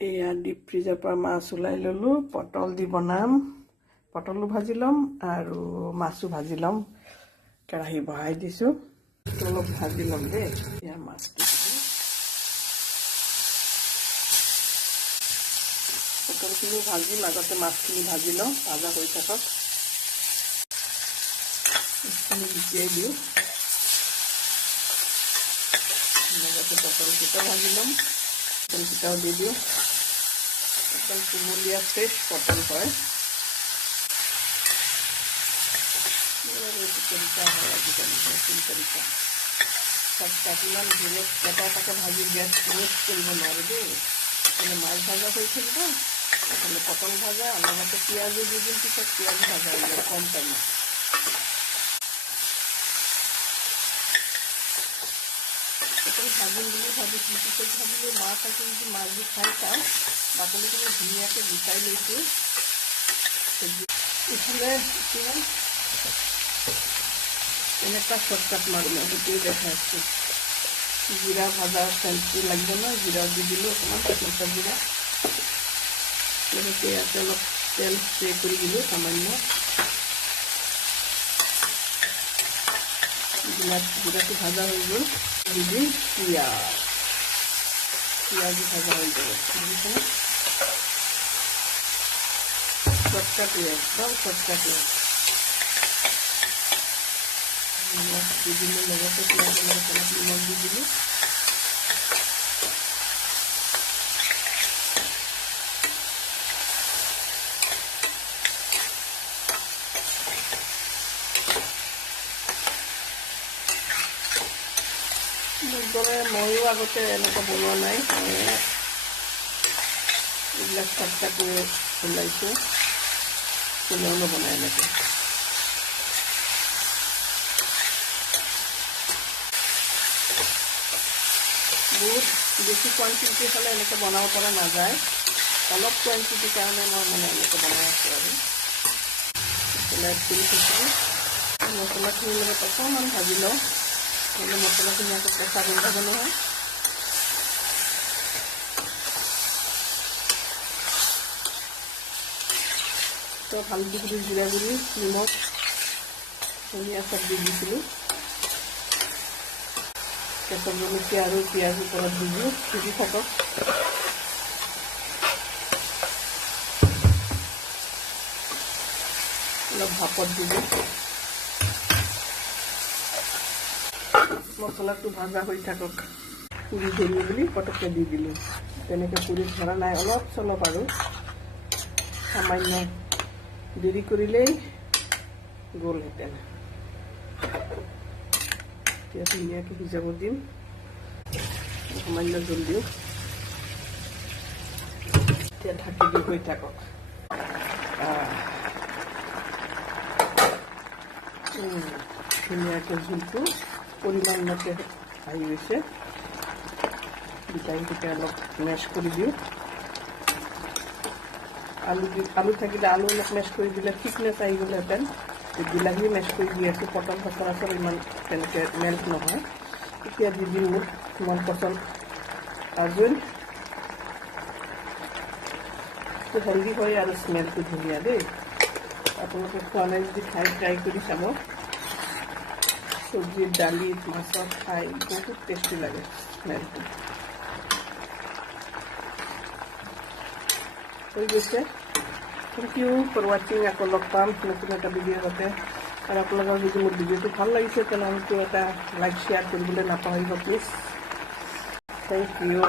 এয়া ডিপ ফ্ৰিজৰ পৰা মাছ ওলাই ল'লোঁ। পটল দি বনাম, পটলো ভাজি ল'ম আৰু মাছো ভাজি ল'ম। কেৰাহী বহাই দিছোঁ, অলপ ভাজি ল'ম দেই। এয়া মাছটো পটলখিনি ভাজি মাজতে মাছখিনি ভাজি লওঁ, ভাজা হৈ থাকক। মাছখিনি গুটিয়াই দিওঁ, লগতে পটলকেইটা ভাজি ল'ম। পটলকেইটাও দি দিওঁ, একদম কুমলীয়া ফ্ৰেছ পটল হয়। তৰিকা হয় আজিকালি, নতুন তৰিকা। চব ইমান ধুনীয়া এটা ভাজি গেছ ৱেষ্ট কৰিব নোৱাৰে দেই। মানে মাছ ভাজা হৈ থাকিব, এইফালে পটল ভাজা, লগতে পিঁয়াজো দি দিম, পিছত পিঁয়াজো ভাজা হৈ যায় কম টাইমত। পটল ভাজিম বুলি ভাবিছোঁ, পিছত ভাবিলোঁ মাছ আছে যদি মাছ দি খাই চাওঁ। বাকলিখিনি ধুনীয়াকৈ গুচাই লৈছোঁ। ইফালে এতিয়া এনেকুৱা শ্বৰ্টকাট মাৰোঁ, মই সেইটোৱে দেখাইছোঁ। জিৰা ভাজা চেণ্টটো লাগিব ন, জিৰা দি দিলোঁ অকণমান, কেঁচা জিৰা। লগতে ইয়াতে অলপ তেল স্প্ৰে কৰি দিলোঁ সামান্য। জিৰাটো ভাজা হৈ গ'ল, দি দিম পিঁয়াজো ভাজা হৈ যাব। বুজিছেনে? শ্বৰ্টকাটে, একদম শ্বৰ্টকাটে। নিমখ দি দিলোঁ, লগতে পিঁয়াজৰ লগত অলপ নিমখ দি দিলোঁ। মোৰ দৰে ময়ো আগতে এনেকুৱা বনোৱা নাই, এইবিলাক শ্বৰ্টকাটে ওলাইছোঁ, কোনেও নবনায় এনেকৈ। বহুত বেছি কোৱান্টিটি হ'লে এনেকৈ বনাব পৰা নাযায়, অলপ কোৱান্টিটিৰ কাৰণে মই মানে এনেকৈ বনাই আছোঁ আৰু। মছলা এড কৰি থৈছিলোঁ, মছলাখিনিৰ লগত অকণমান ভাজি লওঁ, নহ'লে মছলাখিনি আকৌ কেঁচা গোন্ধাব নহয়। তো হালধি গুড়ি, জিৰা গুড়ি, নিমখ, ধনিয়া চব দি দিছিলোঁ। কেঁচা জলকীয়া আৰু পিঁয়াজ ওপৰত দি দিওঁ, সিজি থাকক। অলপ ভাপত দি দিওঁ। মছলাটো ভাজা হৈ থাকক, পুৰি ধৰিব বুলি পটককৈ দি দিলোঁ। তেনেকৈ পুৰি ধৰা নাই, অলপ চলপ আৰু সামান্য দেৰি কৰিলেই গ'লহেঁতেন। এতিয়া ধুনীয়াকৈ সিজাব দিম, সামান্য জোল দিওঁ। এতিয়া ঢাকি দি হৈ থাকক। ধুনীয়াকৈ জোলটো পৰিমাণ মতে আহি গৈছে। বিলাহীটোকে অলপ মেছ কৰি দিওঁ। আলু থাকিলে আলু অলপ মেছ কৰি দিলে থিকনেছ আহি গ'লহেঁতেন। বিলাহী মেছ কৰি দি আছোঁ, পটল সচৰাচৰ ইমান তেনেকৈ মেল্ট নহয়। এতিয়া দি দিম মোৰ মন পচন্দ আজোল। হেল্ডি হয় আৰু স্মেলটো ধুনীয়া দেই। আপোনালোকে খোৱা নাই যদি ট্ৰাই কৰি চাব। চব্জিত, দালিত, মাছত খাই বহুত টেষ্টি লাগে স্মেলটো। হৈ গৈছে। থেংক ইউ ফৰ ৱাচিং। আকৌ লগ পাম নতুন এটা ভিডিঅ' যাতে। আৰু আপোনালোকৰ যদি মোৰ ভিডিঅ'টো ভাল লাগিছে তেনেহ'লে এটা লাইক শ্বেয়াৰ কৰিবলৈ নাপাহৰিব প্লিজ। Thank U.